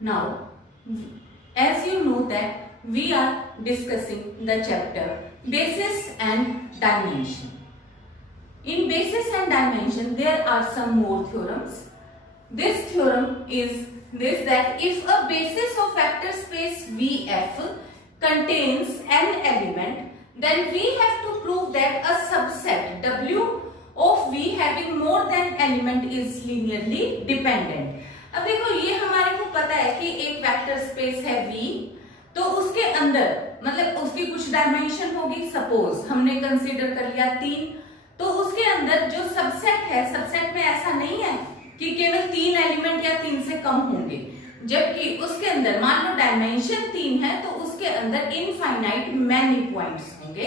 Now, as you know that we are discussing the chapter basis and dimension. In basis and dimension, there are some more theorems. This theorem is this, that if a basis of vector space VF contains an element, then we have to prove that a subset W of V having more than element is linearly dependent. अब देखो, ये हमारे को पता है कि एक vector space है V, तो उसके अंदर मतलब उसकी कुछ डायमेंशन होगी. सपोज हमने कंसीडर कर लिया 3, तो उसके अंदर जो सबसेट है, सबसेट में ऐसा नहीं है कि केवल 3 एलिमेंट या 3 से कम होंगे, जबकि उसके अंदर मान लो डायमेंशन 3 है तो उसके अंदर इनफाइनाइट मैनी पॉइंट्स होंगे.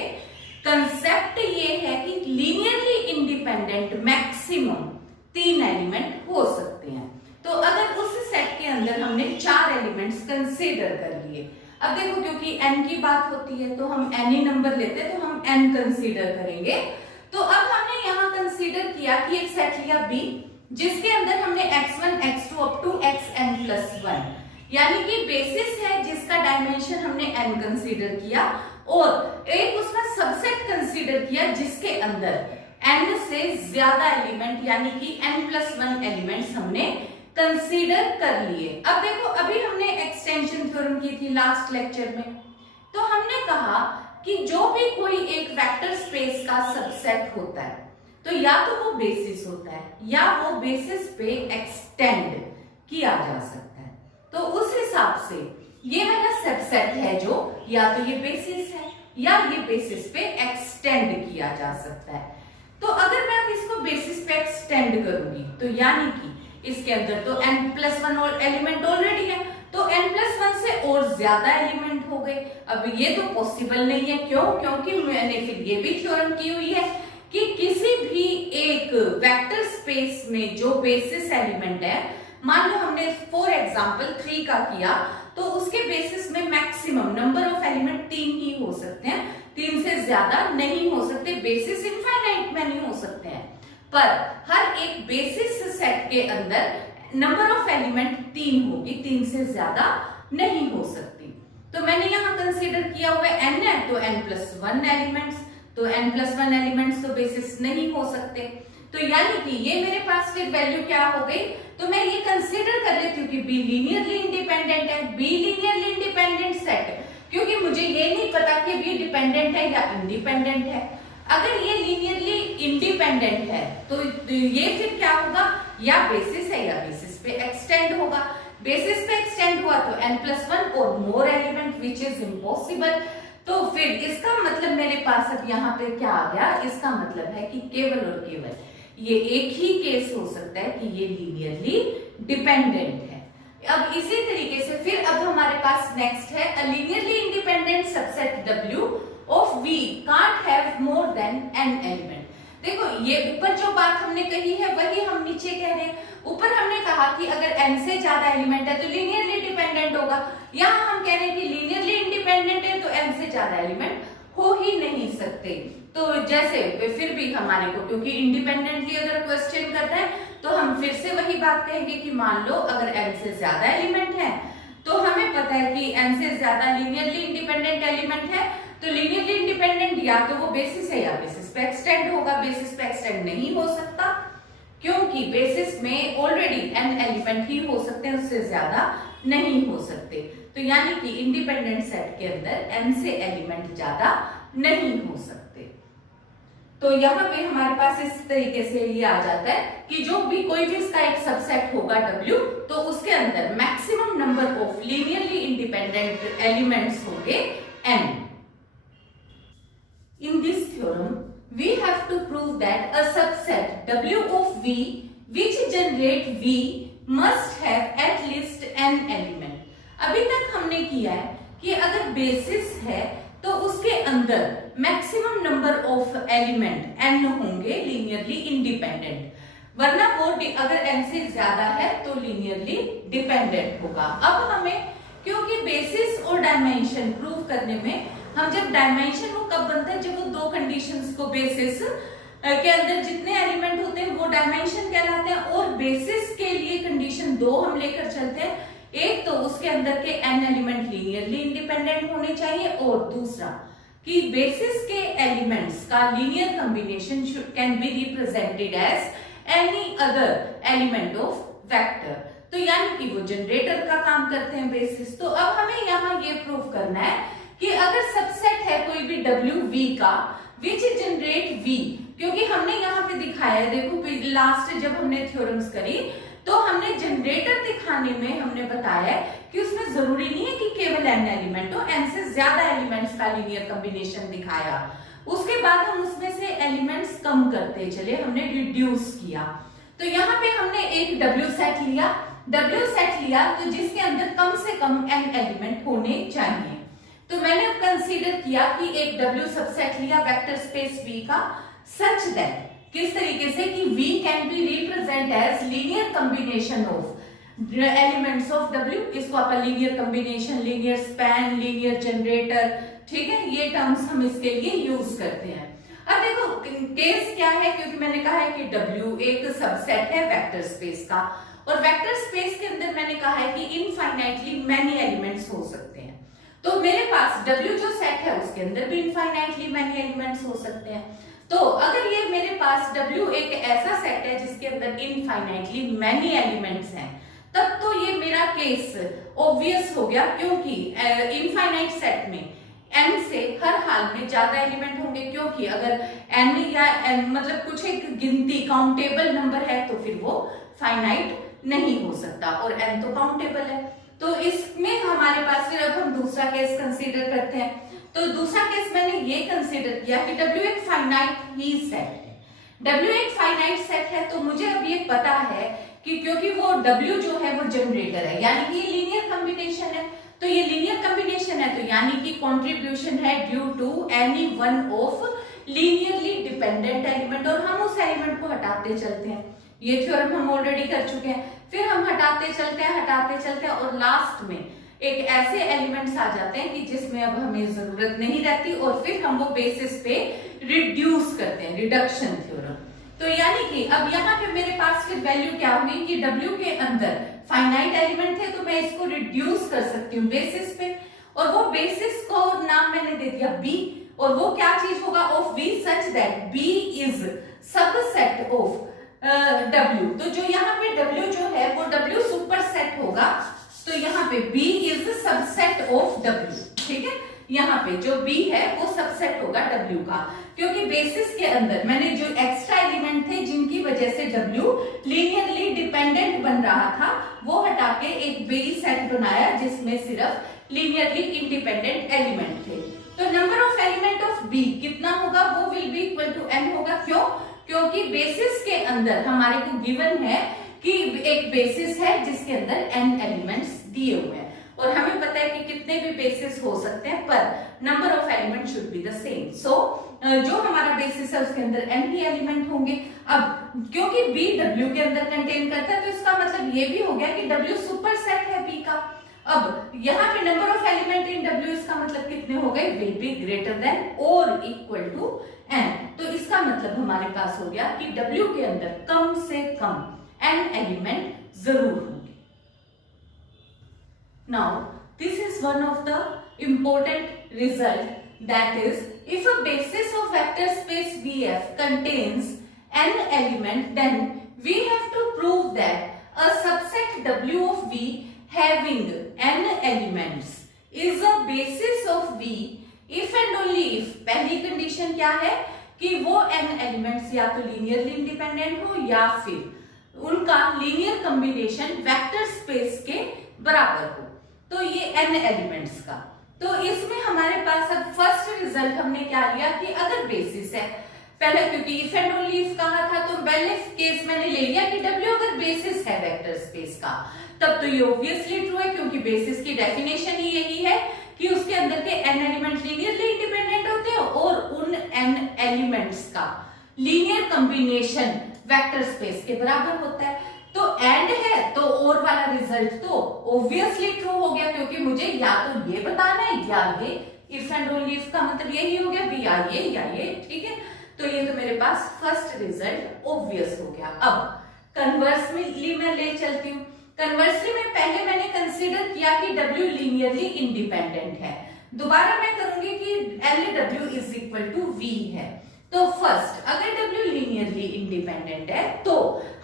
कंसेप्ट ये है कि लीनियरली इंडिपेंडेंट मैक्सिमम 3 एलिमेंट हो सकते हैं. तो अगर उस सेट के अंदर हमने 4 एलिमेंट्स कंसीडर कर लिए, अब देखो क्योंकि n की बात होती है तो हम n ही नंबर लेते हैं, तो हम n कंसीडर करेंगे. तो अब हमने यहाँ कंसीडर किया कि एक सेट लिया B, जिसके अंदर हमने x1 x2 up to xn+1, यानी कि बेसिस है जिसका डायमेंशन हमने n कंसीडर किया, और एक उसका सबसेट कंसीडर किया जिसके अंदर n से ज्यादा एलिमेंट यानी कि n+1 एलिमेंट्स हमने कंसीडर कर लिए. अब देखो, अभी हमने एक्सटेंशन थ्योरम की थी लास्ट लेक्चर में, तो हमने कहा कि जो भी कोई एक वेक्टर स्पेस का सबसेट होता है तो या तो वो बेसिस होता है या वो बेसिस पे एक्सटेंड किया जा सकता है. तो उस हिसाब से ये वाला सबसेट है जो या तो ये बेसिस है या ये बेसिस पे एक्सटेंड किया जा सकता है. तो अगर मैं अब इसको बेसिस पे एक्सटेंड करूंगी तो यानी कि इसके अंदर तो n+1 और एलिमेंट ऑलरेडी है, तो n+1 से और ज्यादा एलिमेंट हो गए. अब ये तो पॉसिबल नहीं है. क्यों? क्योंकि मैंने फिर ये भी थ्योरम की हुई है कि किसी भी एक वेक्टर स्पेस में जो बेसिस एलिमेंट है, मान लो हमने फॉर एग्जांपल 3 का किया, तो उसके बेसिस में मैक्सिमम नंबर ऑफ एलिमेंट 3 ही हो सकते हैं, 3 से ज्यादा नहीं हो सकते. बेसिस इनफाइनाइट में नहीं हो सकते हैं, पर हर एक बेसिस सेट के अंदर नंबर ऑफ एलिमेंट 3 होगी, 3 से ज्यादा नहीं हो सकती. तो मैंने यहाँ कंसीडर किया हुआ n है, तो n+1 एलिमेंट्स, तो n+1 एलिमेंट्स तो बेसिस नहीं हो सकते. तो यानी कि ये मेरे पास फिर वैल्यू क्या हो गई, तो मैं ये कंसीडर कर लेती हूँ कि B लीनियरली इंडिपेंडेंट है. B लीनियरली इंडिपेंडेंट सेट, क्योंकि मुझे ये नहीं पता कि B डिपेंडेंट है या इंडिपेंडेंट है. अगर ये लीनियरली इंडिपेंडेंट है तो ये फिर क्या होगा, या बेसिस है या बेसिस पे एक्सटेंड होगा. बेसिस पे एक्सटेंड हुआ तो n+1 और मोर एलिमेंट विच इज इम्पॉसिबल. तो फिर इसका मतलब मेरे पास अब यहाँ पे क्या आ गया, इसका मतलब है कि केवल और केवल ये एक ही केस हो सकता है कि ये लीनियरली डिपेंडेंट है. अब इसी तरीके से फिर अब हमारे पास नेक्स्ट है a linearly independent subset W of V can't have more than n element. देखो, ये ऊपर जो बात हमने कही है वही हम नीचे कह रहे हैं. ऊपर हमने कहा कि अगर n से ज्यादा एलिमेंट है तो लीनियरली डिपेंडेंट होगा. यहाँ हम कह रहे हैं कि लीनियरली इंडिपेंडेंट है तो n से ज्यादा एलिमेंट हो ही नहीं सकते. तो जैसे फिर भी हमारे को, क्योंकि इंडिपेंडेंटली अगर क्वेश्चन करता है तो हम फिर से वही बात कहेंगे कि मान लो अगर n से ज्यादा एलिमेंट है तो हमें पता है कि n से ज्यादा लीनियरली इंडिपेंडेंट एलिमेंट है, तो लीनियरली इंडिपेंडेंट या तो वो बेसिस है या बेसिस पे एक्सटेंड होगा. बेसिस पे एक्सटेंड नहीं हो सकता क्योंकि बेसिस में ऑलरेडी n एलिमेंट ही हो सकते हैं, उससे ज्यादा नहीं हो सकते. तो यानी कि इंडिपेंडेंट सेट के अंदर n से एलिमेंट ज्यादा नहीं हो सकते. तो यहाँ पे हमारे पास इस तरीके से ये आ जाता है कि जो भी कोई भी इसका एक सबसेट होगा W, तो उसके अंदर maximum number of linearly independent elements होंगे n. In this theorem, we have to prove that a subset W of V which generate V must have at least n element. अभी तक हमने किया है कि अगर बेसिस है तो उसके अंदर maximum number of element n होंगे लीनियरली इंडिपेंडेंट, वरना वो अगर n से ज्यादा है तो लीनियरली डिपेंडेंट होगा. अब हमें, क्योंकि बेसिस और डायमेंशन प्रूव करने में हम जब डायमेंशन वो कब बनता है, जब वो दो कंडीशंस को बेसिस के अंदर जितने एलिमेंट होते हैं वो डायमेंशन कहलाते हैं, और बेसिस के लिए कंडीशन 2 हम लेकर चलते हैं. एक तो उसके अंदर के n एलिमेंट लीनियरली इंडिपेंडेंट होने चाहिए, और दूसरा कि बेसिस के एलिमेंट्स का linear combination can be represented as any other element of vector. तो यानी कि वो जनरेटर का काम करते हैं बेसिस। तो अब हमें यहाँ ये प्रूव करना है कि अगर सबसेट है कोई भी W V का विच जनरेट V, क्योंकि हमने यहाँ पे दिखाया है, देखो लास्ट जब हमने थ्योरम्स करी तो हमने जनरेटर दिखाने में हमने बताया कि उसमें जरूरी नहीं है कि केवल n एलिमेंट हो, n से ज्यादा एलिमेंट्स का लीनियर कॉम्बिनेशन दिखाया। उसके बाद हम उसमें से एलिमेंट्स कम करते चले, हमने रिड्यूस किया। तो यहाँ पे हमने एक W सेट लिया, तो जिसके अंदर कम से कम n एलिमेंट होने चाहिए। तो मैंने कंसीडर किया कि एक W सबसेट लिया वेक्टर स्पेस V का, सच दैट किस तरीके से कि V can be represent as linear combination of elements of W। इसको अपन linear combination, linear span, linear generator, ठीक है, ये टर्म्स हम इसके लिए यूज करते हैं। अब देखो केस क्या है, क्योंकि मैंने कहा है कि W एक सबसेट है वेक्टर स्पेस का, और वेक्टर स्पेस के अंदर मैंने कहा है कि इनफाइनाइटली मैनी एलिमेंट्स हो सकते हैं। तो मेरे पास W जो सेट है उसके अंदर भी इनफाइनाइटली मैनी एलिमेंट्स हो सकते हैं। तो अगर ये मेरे पास W एक ऐसा सेट है जिसके अंदर इनफाइनाइटली मैनी एलिमेंट्स हैं, तब तो ये मेरा केस ऑब्वियस हो गया, क्योंकि इनफाइनाइट सेट में n से हर हाल में ज्यादा एलिमेंट होंगे, क्योंकि अगर n या n मतलब कुछ एक गिनती काउंटेबल नंबर है तो फिर वो फाइनाइट नहीं हो सकता, और n तो काउंटेबल है। तो इसमें हमारे पास फिर अब हम दूसरा केस कंसीडर करते हैं। तो दूसरा केस मैंने ये कंसीडर किया कि W एक फाइनाइट ही सेट है, W एक फाइनाइट सेट है, तो मुझे अब ये पता है कि क्योंकि वो W जो है वो जनरेटर है, यानी कि ये लीनियर कॉम्बिनेशन है। तो ये लीनियर कॉम्बिनेशन है, तो यानी कि कंट्रीब्यूशन है due to any one of linearly dependent element, और हम उस एलिमेंट को हटाते चलते हैं। ये थ्योरम हम ऑलरेडी कर चुके हैं। फिर हम हटाते चलते हैं, और लास्ट में एक ऐसे एलिमेंट्स आ जाते हैं कि जिसमें अब हमें जरूरत नहीं रहती, और फिर हम वो बेसिस पे रिड्यूस करते हैं, रिडक्शन थ्योरम। तो यानी कि अब यहाँ पे मेरे पास फिर वैल्यू क्या हुई कि W के अंदर फाइनाइट एलिमेंट थे, तो मैं इसको रिड्यूस कर सकती हूँ बेसिस पे, और वो बेसिस को नाम मैंने दे दिया B, और वो क्या चीज होगा of V such that B is subset of W। तो जो यहाँ पे W जो है वो W सुपर सेट होगा, तो यहाँ पे B is subset of W, ठीक है। यहाँ पे जो B है वो सबसेट होगा W का, क्योंकि बेसिस के अंदर मैंने जो एक्स्ट्रा एलिमेंट थे जिनकी वजह से W लीनियरली डिपेंडेंट बन रहा था, वो हटा के एक B सेट बनाया जिसमें सिर्फ लीनियरली इंडिपेंडेंट एलिमेंट थे। तो number of element of B कितना होगा, वो will be equal to n होगा। क्यों? क्योंकि बेसिस के अंदर हमारे को गिवन है कि एक बेसिस है जिसके अंदर n एलिमेंट्स दिए हुए हैं, और हमें पता है कि कितने भी बेसिस हो सकते हैं पर number of element should be the same. So जो हमारा बेसिस है उसके अंदर n ही एलिमेंट होंगे। अब क्योंकि B W के अंदर कंटेन करता है, तो इसका मतलब ये भी हो गया कि W सुपर सेट है B का। अब यहाँ पे number of element in W, इसका मतलब कितने हो गए, विल बी ग्रेटर देन और इक्वल टू n। तो इसका मतलब हमारे पास हो गया कि W के अंदर कम से कम n एलिमेंट जरूर होंगे। Now this is one of the important result, that is if a basis of vector space VF contains n element, then we have to prove that a subset W of V having n elements is a basis of V if and only if, पहली condition क्या है कि वो n elements या तो linearly independent हो या फिर उनका लीनियर कॉम्बिनेशन वेक्टर स्पेस के बराबर हो। तो ये n एलिमेंट्स का, तो इसमें हमारे पास अब फर्स्ट रिजल्ट हमने क्या लिया कि अगर बेसिस है, पहले क्योंकि इफ एंड ओनली इफ कहा था तो पहले केस मैंने ले लिया कि W अगर बेसिस है वेक्टर स्पेस का, तब तो ये ऑब्वियसली ट्रू है, क्योंकि बेसिस की डेफिनेशन ही यही है कि उसके अंदर के n एलिमेंट लीनियरली इंडिपेंडेंट होते हैं और उन n एलिमेंट्स का लीनियर कॉम्बिनेशन वेक्टर स्पेस के बराबर होता है। तो एंड है तो और वाला रिजल्ट तो ऑब्वियसली ट्रू हो गया, क्योंकि मुझे या तो ये बताना है या ये, इफ एंड ओनली इफ का मतलब यही हो गया भी या ये, ठीक है। तो ये तो मेरे पास फर्स्ट रिजल्ट ऑब्वियस हो गया। अब कन्वर्सली मैं ले चलती हूँ। कन्वर्सली में पहले मैंने कंसीडर किया किया कि W लीनियरली इंडिपेंडेंट है। दोबारा मैं करूंगी कि LW is equal to V है। तो फर्स्ट, अगर W लीनियरली इंडिपेंडेंट है तो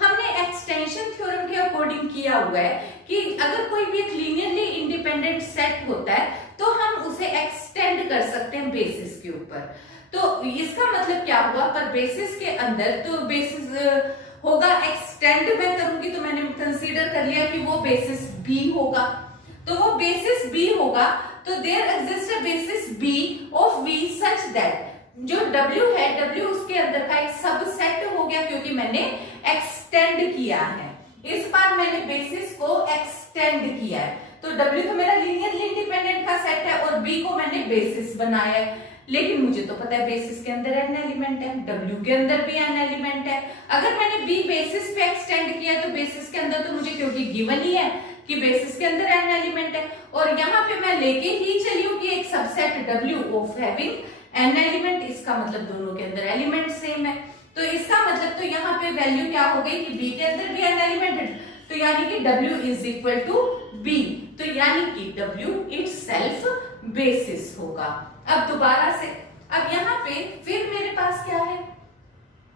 हमने एक्सटेंशन थ्योरम के अकॉर्डिंग किया हुआ है कि अगर कोई भी एक लीनियरली इंडिपेंडेंट सेट होता है तो हम उसे एक्सटेंड कर सकते हैं बेसिस के ऊपर। तो इसका मतलब क्या हुआ, पर बेसिस के अंदर तो बेसिस होगा एक्सटेंड मैं करूंगी तो मैंने कंसीडर कर लिया कि वो बेसिस B होगा। तो वो बेसिस B होगा तो there exist a basis B of V such that जो W है, W उसके अंदर का एक सबसेट हो गया क्योंकि मैंने एक्सटेंड किया है। इस बार मैंने बेसिस को एक्सटेंड किया है तो W तो मेरा लीनियरली इंडिपेंडेंट का सेट है और B को मैंने बेसिस बनाया है। लेकिन मुझे तो पता है बेसिस के अंदर n एलिमेंट है, W के अंदर भी n एलिमेंट है। अगर मैंने B बेसिस पे एक्सटेंड किया तो बेसिस के अंदर तो मुझे क्योंकि गिवन ही है कि बेसिस के अंदर n एलिमेंट है और यहाँ पे मैं लेके ही चली हूँ कि एक subset W of having n element, इसका मतलब दोनों के अंदर एलिमेंट सेम है। तो इसका मतलब तो यहाँ पे वैल्यू क्या हो गई कि B के अंदर भी n एलिमेंट है तो यानी कि W is equal to B, तो यानी कि W इटसेल्फ बेसिस होगा। अब दोबारा से, अब यहाँ पे फिर मेरे पास क्या है,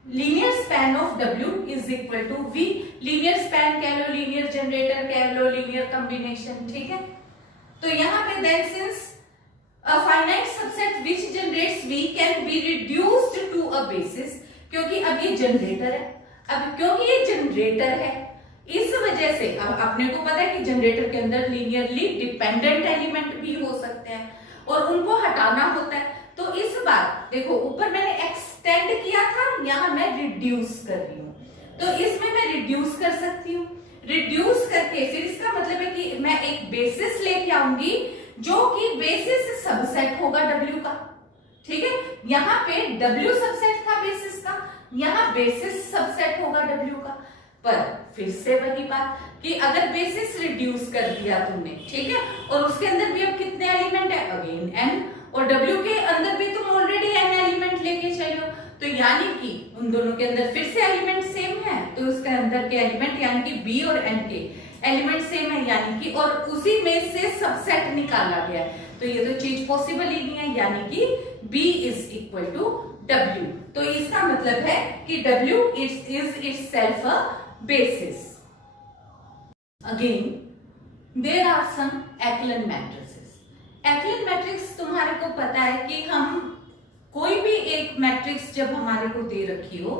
linear span of W is equal to V। Linear span कह लो, लीनियर जनरेटर कह लो, लीनियर कॉम्बिनेशन, ठीक है। तो यहाँ पे then since a finite subset which generates V can be reduced to a basis, क्योंकि अब ये जनरेटर है, अब क्योंकि ये जनरेटर है इस वजह से अब अपने को पता है कि जनरेटर के अंदर लीनियरली डिपेंडेंट एलिमेंट भी हो सकते हैं और उनको हटाना होता है। तो इस बार देखो ऊपर मैंने एक्सटेंड किया था, यहाँ मैं रिड्यूस कर रही हूँ तो इसमें मैं रिड्यूस कर सकती हूँ। रिड्यूस करके फिर इसका मतलब है कि मैं एक बेसिस लेके आऊंगी जो कि बेसिस सबसेट होगा W का, ठीक है। यहाँ पे W सबसेट था बेसिस का, यहाँ बेसिस सबसेट होगा W का। पर फिर से वही बात कि अगर बेसिस रिड्यूस कर दिया तुमने, ठीक है, और उसके अंदर भी अब कितने एलिमेंट है, अगेन n, और W के अंदर भी तुम ऑलरेडी n एलिमेंट लेके चलो तो यानी कि उन दोनों के अंदर फिर से एलिमेंट सेम है तो उसके अंदर के एलिमेंट यानी कि B और n के एलिमेंट सेम है यानी कि, और उसी में से सबसेट निकाला गया है तो ये तो चीज पॉसिबल ही नहीं है, यानी कि B is equal to W। तो इसका मतलब है कि W is itself a basis. Again there are some echelon matrices. Echelon matrix तुम्हारे को पता है कि हम कोई भी एक मैट्रिक्स जब हमारे को दे रखी हो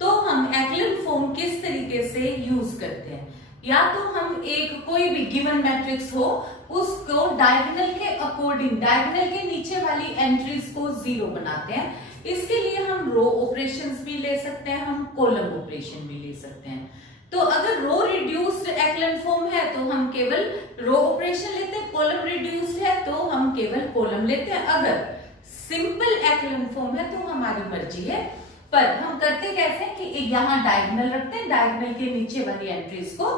तो हम एक्लन फॉर्म किस तरीके से यूज करते हैं, या तो हम एक कोई भी गिवन मैट्रिक्स हो उसको डायगोनल के अकॉर्डिंग, डायगोनल के नीचे वाली एंट्रीज को जीरो बनाते हैं। इसके लिए हम रो ऑपरेशंस भी ले सकते हैं, हम कॉलम ऑपरेशन भी ले सकते हैं। तो अगर रो रिड्यूस्ड एक्लन फॉर्म है तो हम केवल रो ऑपरेशन लेते हैं, कॉलम रिड्यूस्ड है तो हम केवल कॉलम लेते हैं। अगर सिंपल एक्लन फॉर्म है तो हमारी मर्जी है, पर हम करते कैसे कि यहाँ डायगोनल रखते हैं, डायगोनल के नीचे वाली एंट्रीज को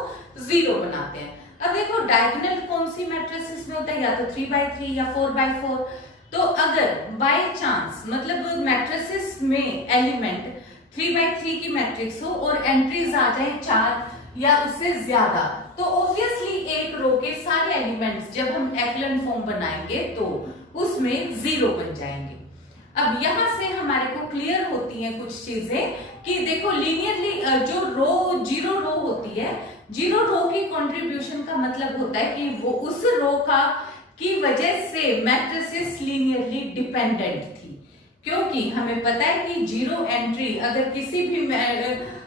जीरो बनाते हैं। अब देखो डायगोनल कौन सी मैट्रिसेस में होता है, या तो 3x3 या 4x4। तो अगर बाय चांस मतलब मैट्रिसेस में एलिमेंट 3x3 की मैट्रिक्स हो और एंट्रीज आ जाए 4 या उससे ज्यादा तो ऑब्वियसली एक रो के सारे एलिमेंट्स जब हम एक्लन फॉर्म बनाएंगे तो उसमें जीरो बन जाएंगे। अब यहां से हमारे को क्लियर होती हैं कुछ चीजें कि देखो लीनियरली जो रो जीरो रो होती है, जीरो रो की कंट्रीब्यूशन का मतलब होता है कि वो उस रो का की वजह से मैट्रिसेस लीनियरली डिपेंडेंट थी, क्योंकि हमें पता है कि जीरो एंट्री अगर किसी भी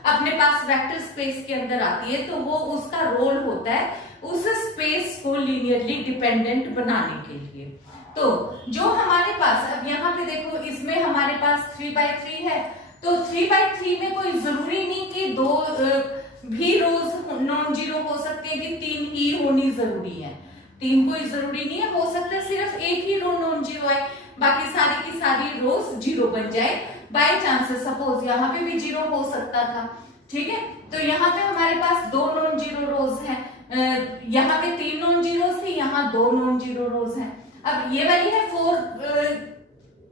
अपने पास वेक्टर स्पेस के अंदर आती है तो वो उसका रोल होता है उस स्पेस को लीनियरली डिपेंडेंट बनाने के लिए। तो जो हमारे पास अब यहाँ पे देखो इसमें हमारे पास 3x3 है तो 3x3 में कोई जरूरी नहीं कि दो भी रोज नॉन जीरो हो सकते हैं कि 3 ही होनी जरूरी है, 3 कोई जरूरी नहीं है, हो सकता है सिर्फ एक ही रो नॉन जीरो है, बाकी सारी की सारी रोज जीरो बन जाए। बाय चांस सपोज यहाँ पे भी जीरो हो सकता था, ठीक है। तो यहाँ पे हमारे पास 2 नॉन जीरो रोज हैं, यहाँ पे 3 नॉन जीरो थी, यहाँ 2 नॉन जीरो रोज हैं। अब ये वाली है 4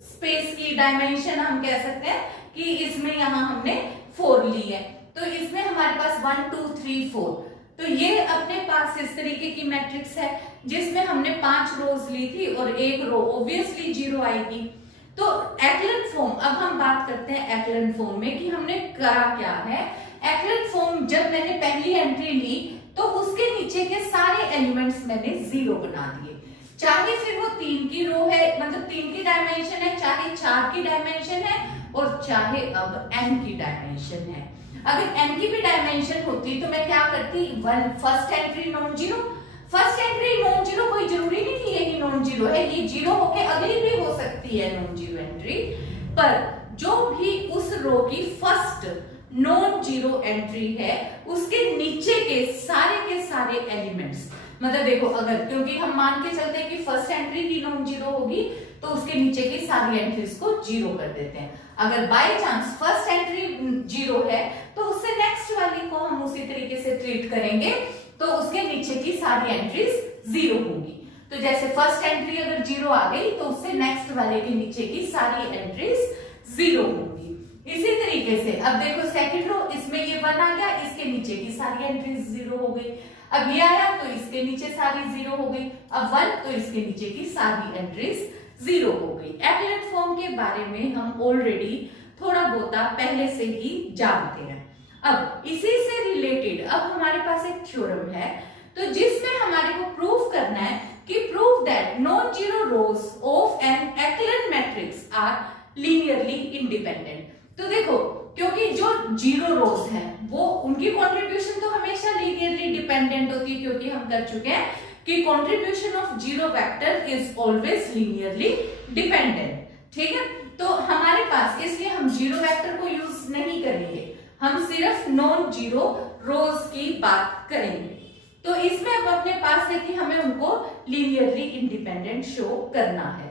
स्पेस की डायमेंशन, हम कह सकते हैं कि इसमें यहाँ हमने 4 ली है तो इसमें हमारे पास 1 2 3 4, तो ये अपने पास इस तरीके की मैट्रिक्स है जिसमें हमने 5 रोज ली थी और एक रो ऑब्वियसली 0 आएगी। तो एक्लन फॉर्म, अब हम बात करते हैं एक्लन फॉर्म में कि हमने करा क्या है। एक्लन फॉर्म जब मैंने पहली एंट्री ली तो उसके नीचे के सारे एलिमेंट्स मैंने 0 बना दिए, चाहे फिर वो 3 की रो है, मतलब 3 की डायमेंशन है, चाहे 4 की डायमेंशन है और चाहे अब n की डायमेंशन है। अगर n की भी डायमेंशन होती तो मैं क्या करती, first entry non zero, first entry non zero, कोई जरूरी नहीं कि यही नॉन जीरो है, ये जीरो होके अगली भी हो सकती है नॉन जीरो एंट्री, पर जो भी उस रो की फर्स्ट नॉन जीरो एंट्री है उसके नीचे के सारे एलिमेंट्स, मतलब देखो अगर, क्योंकि हम मान के चलते हैं कि फर्स्ट एंट्री ही नॉन जीरो होगी तो उसके नीचे की सारी एंट्रीज को 0 कर देते हैं। अगर बाय चांस फर्स्ट एंट्री 0 है तो उससे नेक्स्ट वाली को हम उसी तरीके से ट्रीट करेंगे, तो उसके नीचे की सारी एंट्रीज 0 होंगी। तो जैसे फर्स्ट एंट्री अगर 0 आ गई तो उससे नेक्स्ट वाले के नीचे की सारी एंट्रीज 0 होंगी। इसी तरीके से अब देखो सेकंड रो, इसमें ये 1 आ गया, इसके नीचे की सारी एंट्रीज 0 हो गई। अब ये आया तो इसके नीचे सारी 0 हो गई, अब 1 तो इसके नीचे की सारी एंट्रीज 0 हो गई। एक्लन फॉर्म के बारे में हम ऑलरेडी थोड़ा बहुत पहले से ही जानते हैं। अब इसी से रिलेटेड अब हमारे पास एक थ्योरम है, तो जिसमें हमारे को प्रूव करना है कि prove that non zero rows of an echelon matrix are linearly independent. तो देखो, क्योंकि जो 0 रोज है वो उनकी कंट्रीब्यूशन तो हमेशा लीनियरली डिपेंडेंट होती है, क्योंकि हम कर चुके हैं कि contribution of 0 vector is always linearly dependent. ठीक है, तो हमारे पास इसलिए हम 0 वेक्टर को यूज नहीं करेंगे, हम सिर्फ नॉन जीरो रोज की बात करेंगे। तो इसमें अब अपने पास है कि हमें उनको लीनियरली इंडिपेंडेंट शो करना है।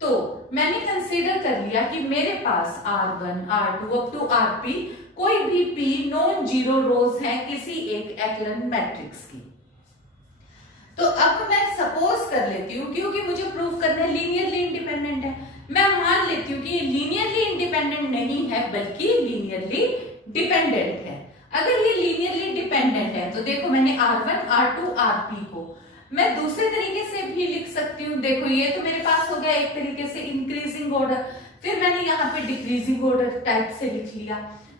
तो मैंने कंसीडर कर लिया कि मेरे पास R1, R2 up to Rp कोई भी P नॉन जीरो रोज है किसी एक एक्लन मैट्रिक्स की। तो अब मैं सपोज कर लेती हूँ, क्योंकि मुझे प्रूव करना है लीनियरली इंडिपेंडेंट है, मैं मान लेती हूँ कि ये लीनियरली इंडिपेंडेंट नहीं है बल्कि लीनियरली डिपेंडेंट है। अगर ये लीनियरली डिपेंडेंट है तो देखो मैंने R1, R2, Rp को मैं दूसरे तरीके से भी लिख सकती हूँ। देखो ये तो मेरे पास हो गया एक तरीके से इंक्रीजिंग ऑर्डर, फिर मैंने यहाँ पे डिक्रीजिंग ऑर्डर टाइप से लिख लिया।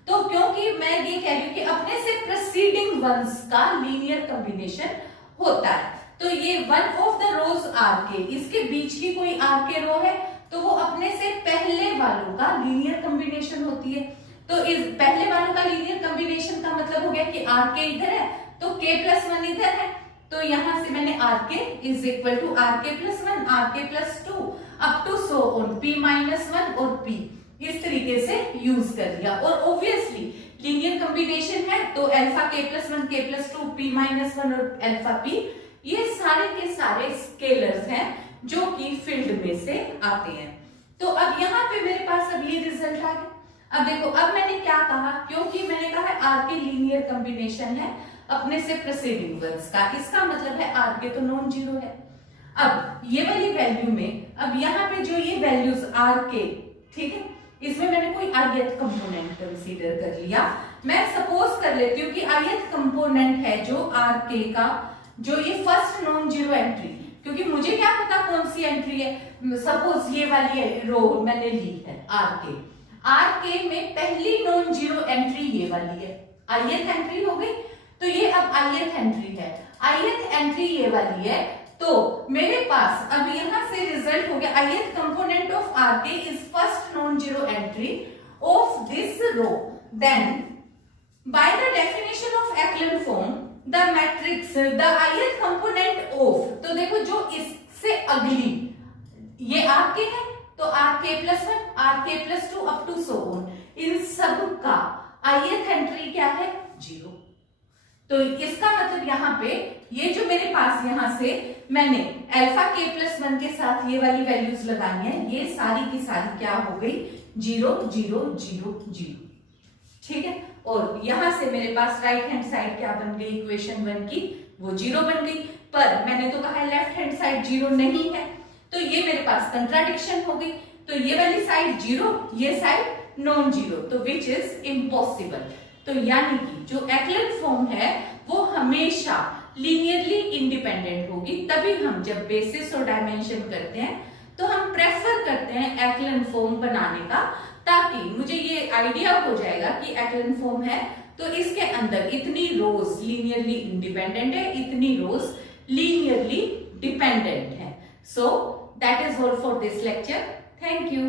तो क्योंकि मैं ये कह रही हूँ कि अपने से प्रीसीडिंग वंस का लीनियर कॉम्बिनेशन होता है, तो ये one of the rows Rk, इसके बीच की कोई Rk रो है तो वो अपने से पहले वालों का लीनियर कॉम्बिनेशन होती है। तो इस पहले वालों का लीनियर कॉम्बिनेशन का मतलब हो गया कि Rk इधर है तो k+1 इधर है, तो यहां से मैंने Rk is equal to Rk+1, Rk+2 up to so on P-1 और P, इस तरीके से यूज कर लिया। और ऑब्वियसली लीनियर कॉम्बिनेशन है तो अल्फा k+1, k+2, P-1 और अल्फा P, ये सारे के सारे स्केलर्स हैं जो कि फील्ड में से आते हैं। तो अब यहाँ पे मेरे पास अब ये रिजल्ट आ गया। अब देखो, अब मैंने क्या कहा, क्योंकि मैंने कहा Rk लीनियर कॉम्बिनेशन है अपने से प्रीसीडिंग वंस का, इसका मतलब है Rk तो नॉन जीरो है। अब ये वाली वैल्यू में, अब यहाँ पे जो ये वैल्यूज Rk, ठीक है, इसमें मैंने कोई ith कंपोनेंट कंसीडर कर लिया। मैं सपोज कर लेती हूँ कि ith कंपोनेंट है जो Rk का, जो ये फर्स्ट नॉन जीरो एंट्री, क्योंकि मुझे क्या पता कौन सी एंट्री है, सपोज ये वाली रो मैंने ली है Rk में पहली नॉन जीरो एंट्री ये वाली है, ith एंट्री हो गई, तो ये अब ith एंट्री है, ith एंट्री ये वाली है, तो मेरे पास अब यहां से रिजल्ट हो गया ith component of Rk is first non zero entry of this row, then by the definition of echelon form the matrix the ith component of, तो देखो जो इससे अगली ये Rk है तो Rk+1, Rk+2 up to so on, इन सब का ith एंट्री क्या है, 0। तो इसका मतलब यहाँ पे ये जो मेरे पास यहाँ से मैंने अल्फा k+1 के साथ ये वाली वैल्यूज लगाई है, ये सारी की सारी क्या हो गई, 0 0 0 0, ठीक है। और यहां से मेरे पास राइट हैंड साइड क्या बन गई इक्वेशन 1 की, वो 0 बन गई, पर मैंने तो कहा लेफ्ट हैंड साइड 0 नहीं है, तो ये मेरे पास कंट्राडिक्शन हो गई। तो ये वाली साइड 0, ये साइड नॉन जीरो, तो विच इज इम्पॉसिबल। तो यानी कि जो एक्लन फॉर्म है वो हमेशा लीनियरली इंडिपेंडेंट होगी। तभी हम जब बेसिस और डायमेंशन करते हैं तो हम प्रेफर करते हैं एक्लन फॉर्म बनाने का, ताकि मुझे ये आइडिया हो जाएगा कि एक्लन फॉर्म है तो इसके अंदर इतनी रोज लीनियरली इंडिपेंडेंट है, इतनी रोज लीनियरली डिपेंडेंट है। So that is all for this lecture. Thank you.